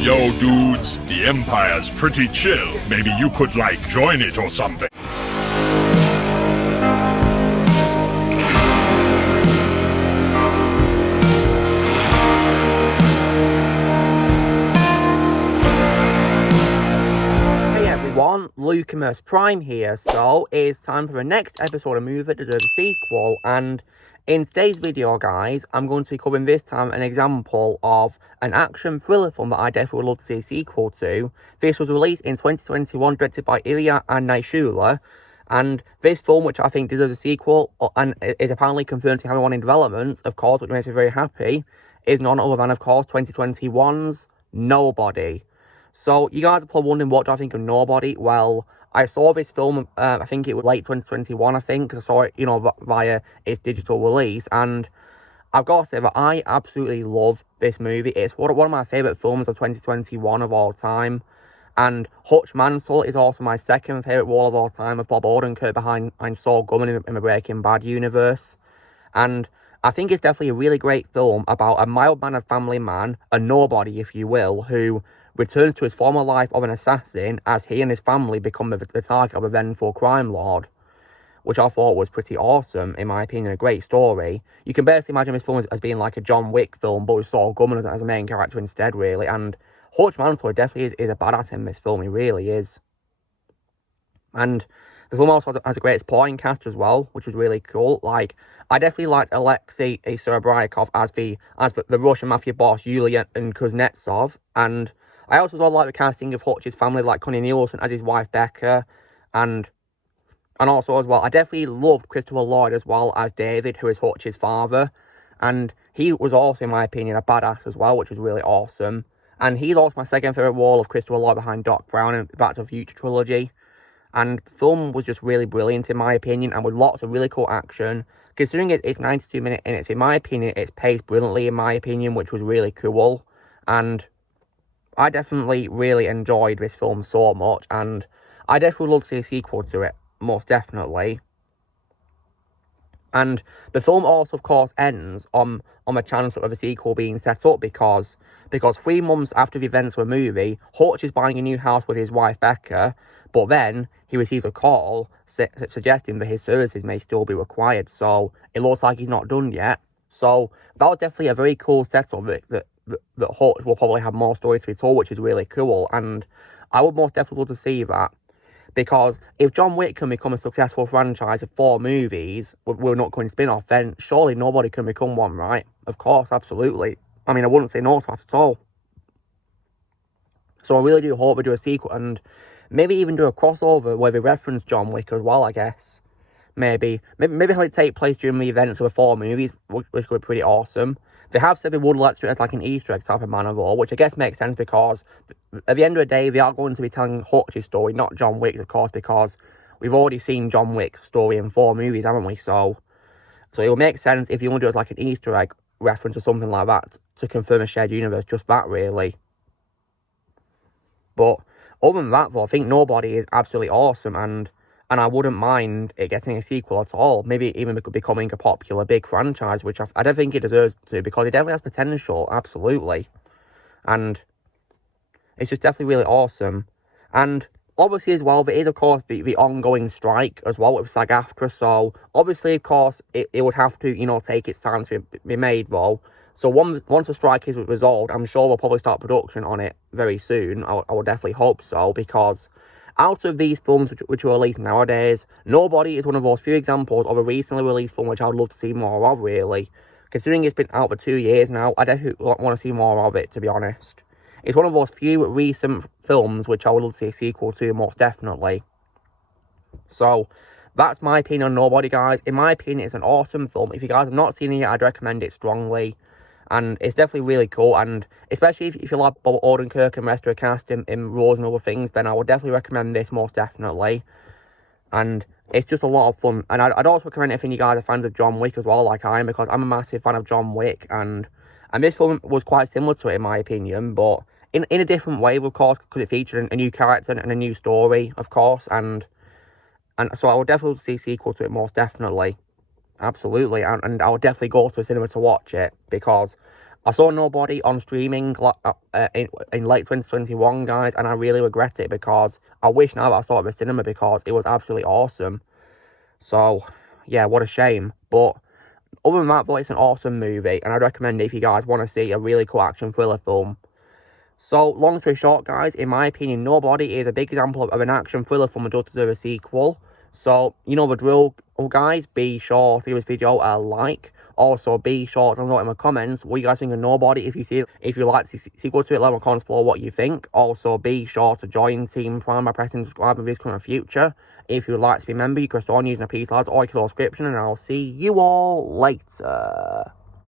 Yo, dudes, the Empire's pretty chill. Maybe you could, join it or something. Hey everyone, Lucamus Prime here. So, it's time for the next episode of Movie That Deserves a Sequel, and in today's video, guys, I'm going to be covering this time an example of an action thriller film that I definitely would love to see a sequel to. This was released in 2021, directed by Ilya and Naishuller, and this film, which I think deserves a sequel, and is apparently confirmed to have one in development, of course, which makes me very happy, is none other than, of course, 2021's Nobody. So, you guys are probably wondering, what do I think of Nobody? Well, I saw this film, I think it was late 2021, I think, because I saw it, via its digital release, and I've got to say that I absolutely love this movie. It's one of my favourite films of 2021 of all time, and Hutch Mansell is also my second favourite role of all time, with Bob Odenkirk behind Saul Goodman in the Breaking Bad universe, and I think it's definitely a really great film about a mild-mannered family man, a nobody, if you will, who returns to his former life of an assassin as he and his family become the target of a vengeful crime lord, which I thought was pretty awesome, in my opinion, a great story. You can basically imagine this film as being like a John Wick film, but with Saul Goodman as a main character instead, really, and Hutch Mansell definitely is a badass in this film, he really is. And the film also has a great supporting cast as well, which was really cool. I definitely liked Alexei Serebryakov as the Russian mafia boss, Yulian and Kuznetsov, and I also like the casting of Hutch's family, like Connie Nielsen as his wife Becca, and also as well, I definitely loved Christopher Lloyd as well as David, who is Hutch's father, and he was also, in my opinion, a badass as well, which was really awesome. And he's also my second favourite role of Christopher Lloyd behind Doc Brown in the Back to the Future trilogy. And the film was just really brilliant, in my opinion, and with lots of really cool action. Considering it's 92 minutes and in my opinion, it's paced brilliantly, in my opinion, which was really cool. And I definitely really enjoyed this film so much, and I definitely would love to see a sequel to it, most definitely. And the film also, of course, ends on a chance of a sequel being set up because 3 months after the events of the movie, Hutch is buying a new house with his wife Becca, but then he receives a call suggesting that his services may still be required, so it looks like he's not done yet. So that was definitely a very cool setup that Hutch will probably have more story to be told, which is really cool, and I would most definitely love to see that, because if John Wick can become a successful franchise of 4 movies with an upcoming spin-off, then surely Nobody can become one, right? Of course, absolutely. I mean, I wouldn't say no to that at all. So I really do hope we do a sequel, and maybe even do a crossover where they reference John Wick as well, I guess. Maybe have it take place during the events of the 4 movies, which would be pretty awesome. They have said they would like to do it as like an Easter egg type of manner though, which I guess makes sense because at the end of the day, they are going to be telling Hutch's story, not John Wick's, of course, because we've already seen John Wick's story in 4 movies, haven't we? So it will make sense if you want to do it as like an Easter egg reference or something like that to confirm a shared universe, just that really. But other than that though, I think Nobody is absolutely awesome, and I wouldn't mind it getting a sequel at all. Maybe even becoming a popular big franchise, which I don't think it deserves to, because it definitely has potential, absolutely. And it's just definitely really awesome. And obviously as well, there is of course the ongoing strike as well with SAG-AFTRA, so obviously of course it would have to, take its time to be made though. So once the strike is resolved, I'm sure we'll probably start production on it very soon. I would definitely hope so, because out of these films which are released nowadays, Nobody is one of those few examples of a recently released film which I would love to see more of, really. Considering it's been out for 2 years now, I definitely want to see more of it, to be honest. It's one of those few recent films which I would love to see a sequel to, most definitely. So, that's my opinion on Nobody, guys. In my opinion, it's an awesome film. If you guys have not seen it yet, I'd recommend it strongly. And it's definitely really cool, and especially if you like Bob Odenkirk and the rest of the cast in roles and other things, then I would definitely recommend this, most definitely. And it's just a lot of fun. And I'd also recommend it if you guys are fans of John Wick as well, like I am, because I'm a massive fan of John Wick, and this film was quite similar to it, in my opinion, but in a different way, of course, because it featured a new character and a new story, of course, and so I would definitely see a sequel to it, most definitely. Absolutely, and I would definitely go to a cinema to watch it, because I saw Nobody on streaming in late 2021, guys, and I really regret it because I wish now that I saw it at the cinema because it was absolutely awesome. So, yeah, what a shame. But other than that, though, it's an awesome movie, and I'd recommend it if you guys want to see a really cool action thriller film. So, long story short, guys, in my opinion, Nobody is a big example of an action thriller film that does deserve a sequel. So, you know the drill, guys. Be sure to give this video a like. Also, be sure to note in the comments what you guys think of Nobody. If you like to see sequel to it, let me know in the comments below what you think. Also, be sure to join Team Prime by pressing subscribe and videos coming in the future. If you'd like to be a member, you can start using a Peace Lads or a subscription, and I'll see you all later.